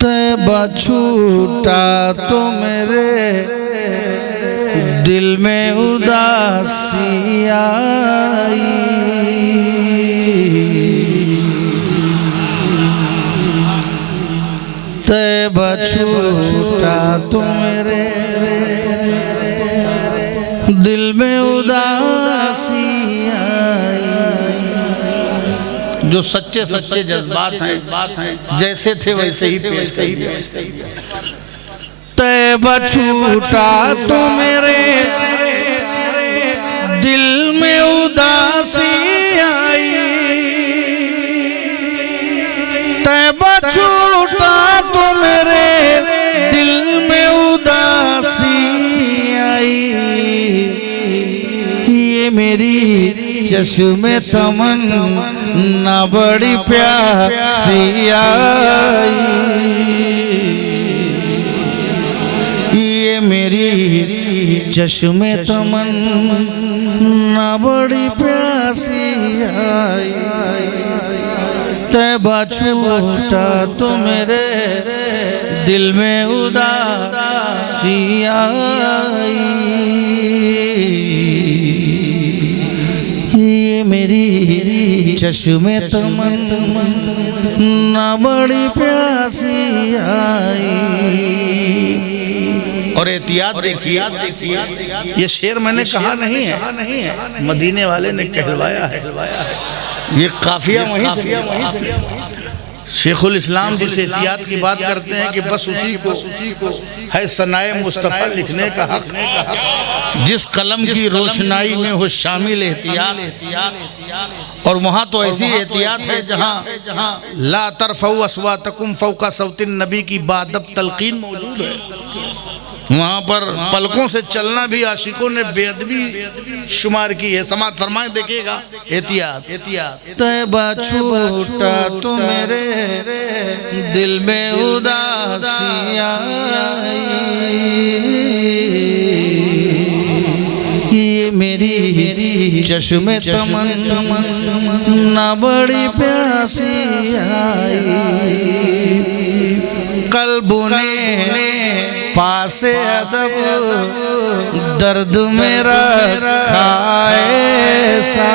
तैबा छूटा तो मेरे दिल में उदासी आई। तैबा छूटा तो मेरे दिल में उदासी आई। जो सच्चे सच्चे जज्बात हैं जैसे थे वैसे ही पेश किया। तैबा छूटा तो मेरे दिल में उदासी आई। तैबा छूटा तो मेरे दिल में उदासी आई। ये मेरी चश्मे तमन्ना बड़ी प्यासी आई। ये मेरी चश्मे तमन्ना बड़ी प्यासी आई। तैबा छूटा तो मेरे दिल में उदासी आई। ये मेरी चश्मे तमन्ना बड़ी प्यासी आई। और एहतियात देखिए, ये शेर मैंने कहा नहीं है, मदीने वाले ने कहलवाया है। ये काफिया वहीं से। शेखुल इस्लाम जिस एहतियात की बात करते हैं कि बस उसी को है सनाए मुस्तफ़ा लिखने का हक। जिस कलम की रोशनाई में हो शामिल एहतियात, और वहाँ तो ऐसी एहतियात है जहाँ ला तरफ़उ अस्वातकुम फ़ौक़ा सौतिन नबी की बादब तलक़ीन मौजूद है। वहाँ पर पलकों से चलना भी आशिकों ने बेअदबी शुमार की है। समात फरमाए देखिएगा एहतियात। तैबा छूटा तो मेरे दिल में उदासी आई। ये मेरी चश्मे तमन्ना बड़ी प्यासी आई। कल्बों ने पासे अदब दर्द मेरा ऐसा।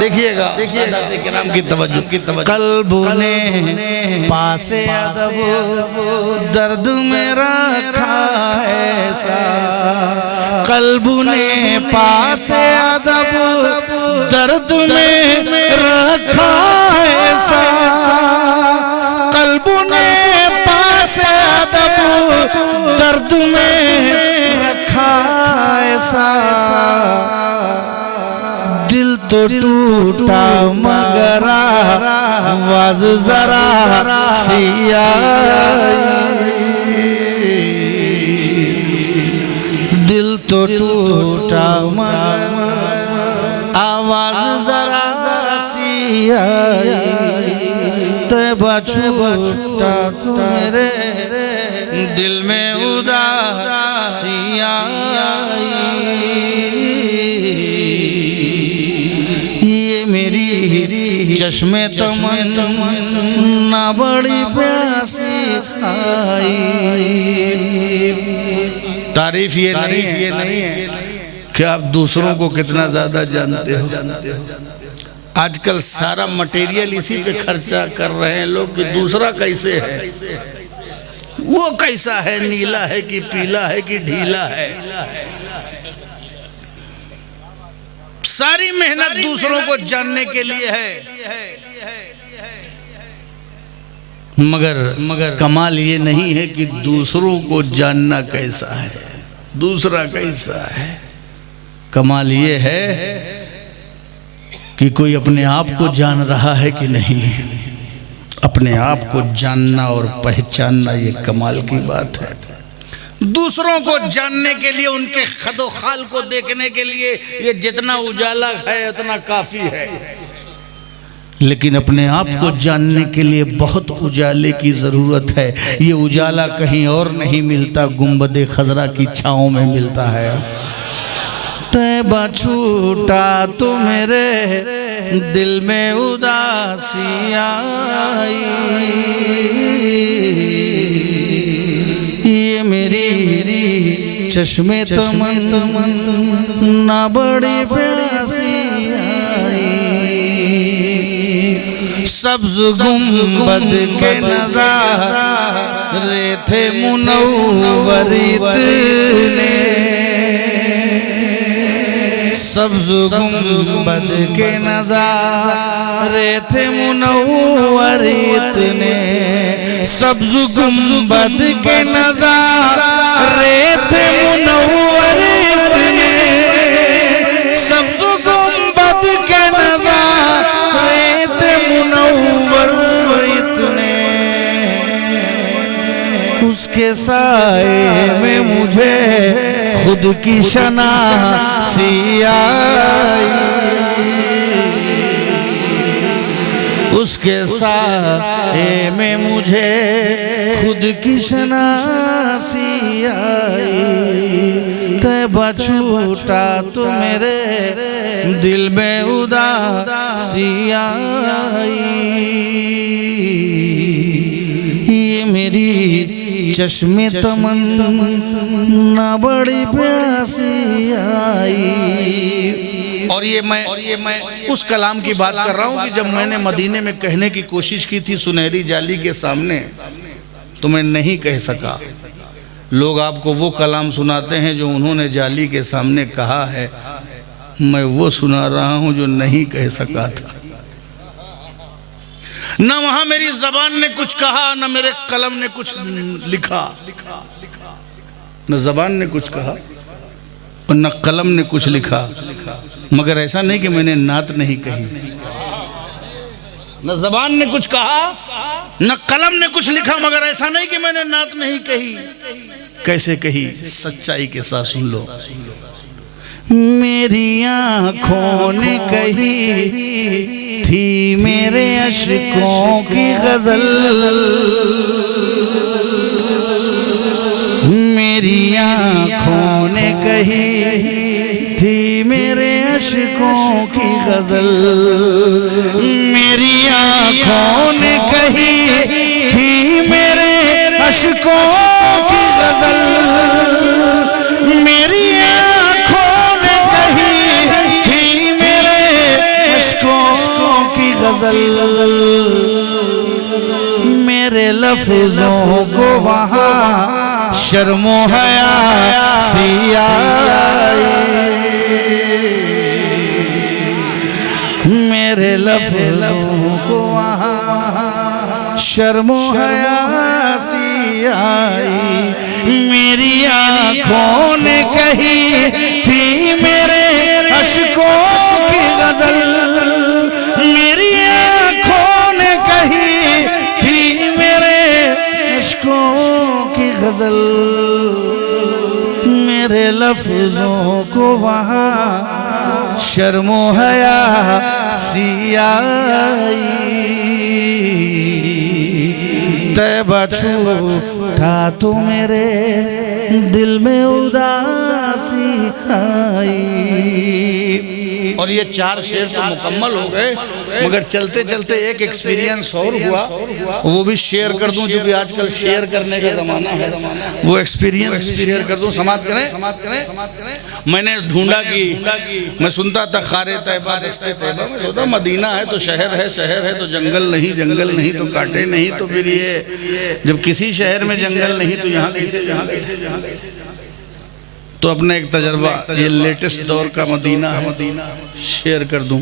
देखिएगा नाम की तवज्जो। कल्बों ने पासे अदब दर्द मेरा ऐसा। कल्बों ने पासे अदब दर्द में रखा ऐसा। कल्बों ने दर्द में रखा ऐसा। दिल तो टूटा मगर आवाज़ जरा सी आई। दिल तो टूटा मगर आवाज़ जरा सी आई। तैबा छूटा तो मेरे दिल में उदासी आई। ये मेरी चश्मे तमन्ना बड़ी प्यासी आई। तारीफ ये नहीं है कि आप दूसरों को कितना ज्यादा जानते हो। आजकल सारा मटेरियल इसी पे खर्चा कर रहे हैं लोग कि दूसरा कैसे है, वो कैसा है, नीला है कि पीला है कि ढीला है। सारी मेहनत दूसरों को जानने के लिए है। मगर कमाल ये नहीं है कि दूसरों को जानना कैसा है, दूसरा कैसा है। कमाल ये है कि कोई अपने आप को जान रहा है कि नहीं। अपने आप को जानना और पहचानना ये कमाल की बात है। दूसरों को जानने के लिए, उनके खदोखाल को देखने के लिए ये जितना उजाला है उतना काफी है, लेकिन अपने आप को जानने के लिए बहुत उजाले की जरूरत है। ये उजाला कहीं और नहीं मिलता, गुंबदे खजरा की छाँव में मिलता है। तैबा छूटा तो मेरे दिल में उदासी आई। चश्मे तमन्ना बड़ी प्यासी आई, सब्ज गुंबद के नज़ारे थे मुनव्वर इतने, सब्ज गुंबद के नज़ारे थे मुनव्वर इतने, सब्ज गुंबद के नज़ारे थे मुनव्वर इतने, सब्ज गुंबद के नज़ारे थे मुनव्वर इतने, उसके साए में मुझे खुद की शनासी आई, उसके साए में मुझे खुद की शनासी आई, तैबा छूटा तो मेरे दिल में उदासी आई, ये मेरी चश्मे तमन्ना बड़ी प्यासी आई। और ये मैं उस कलाम की बात कर रहा हूँ कि जब मैंने मदीने में कहने की कोशिश की थी सुनहरी जाली के सामने, तो मैं नहीं कह सका। लोग आपको वो कलाम सुनाते हैं जो उन्होंने जाली के सामने कहा है, मैं वो सुना रहा हूँ जो नहीं कह सका था। न वहां मेरी जबान ने कुछ कहा, न मेरे कलम ने कुछ लिखा, न जबान ने कुछ कहा और न कलम ने कुछ लिखा, मगर ऐसा नहीं कि मैंने नात नहीं कही। न जबान ने कुछ कहा, न कलम ने कुछ लिखा, मगर ऐसा नहीं कि मैंने नात नहीं कही। कैसे कही? सच्चाई के साथ सुन लो। मेरी आँखों ने कही थी मेरे अश्कों की गजल, मेरी आँखों ने कही थी मेरे अश्कों की गजल, मेरी आँखों ने कही थी मेरे अश्कों की गजल, मेरी आँखों ने कही थी मेरे अश्कों की गजल, मेरे लफ्जों को वहाँ शर्मो हया सी आई, मेरे लफ्जों को वहाँ शर्मो हया सी आई, मेरी आँखों ने कही थी मेरे अश्कों की गजल, मेरी आँखों ने कही थी मेरे अश्कों की गजल, मेरे लफ्जों को वहाँ शर्मो हया सी आई, तैबा छूटा तो मेरे दिल में उदासी आई। और ये 4 शेर तो मुकम्मल हो गए, मगर चलते चलते एक एक्सपीरियंस और हुआ, वो भी शेयर कर दूं, क्योंकि आजकल शेयर करने का जमाना है। वो एक्सपीरियंस शेयर कर दूं, समाप्त करें। मैंने ढूंढा कि मैं सुनता था खारे तैबा दस्ते तैबा, मैं सोचा मदीना है तो शहर है, शहर है तो जंगल नहीं, जंगल नहीं तो कांटे नहीं, तो फिर ये जब किसी शहर में जंगल नहीं तो यहाँ कैसे, यहाँ कैसे, यहाँ कैसे। तो अपना एक तजर्बा, ये लेटेस्ट दौर का मदीना शेयर कर दूं।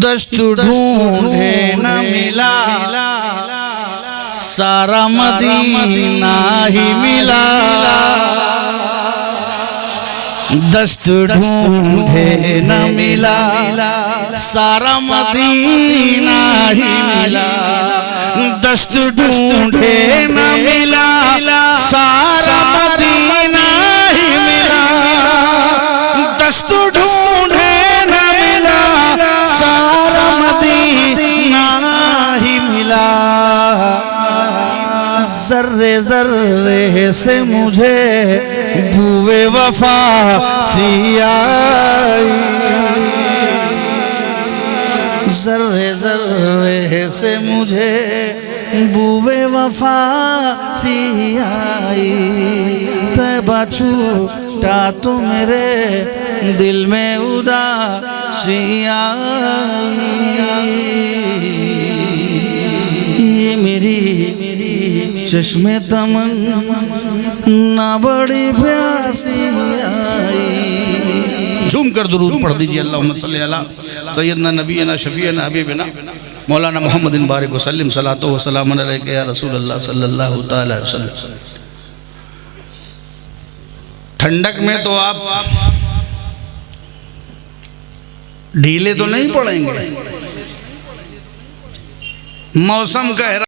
दस्त ढूंढे न मिला, सारा मदीना ही मिला, दस्त ढूंढे न मिला, सारा मदीना ही मिला, दस्त ढूंढे न मिला, सारा मदीना ही मिला, दस्त ढूंढे न मिला, सारा मदीना ही मिला, जर्रे जर्रे से मुझे बूए वफा सी आई, जर्रे जर्रे से मुझे बूवे वफा सी आई, तैबा छूटा तो मेरे दिल में उदासी आई। ये मेरी चश्मे तमन्ना बड़ी प्यासी आई। झूम कर दुरूद पढ़ दीजिए, अल्लाहुम्मा सल्ली अला सय्यदना नबीना शफीअना हबीबना मौलाना मोहम्मदिन बारिक वसल्लिम सलातो व सलामुन अलैका या रसूलल्लाह सल्लल्लाहु तआला अलैहि वसल्लम। ठंडक में तो आप ढीले तो नहीं पड़ेंगे, मौसम का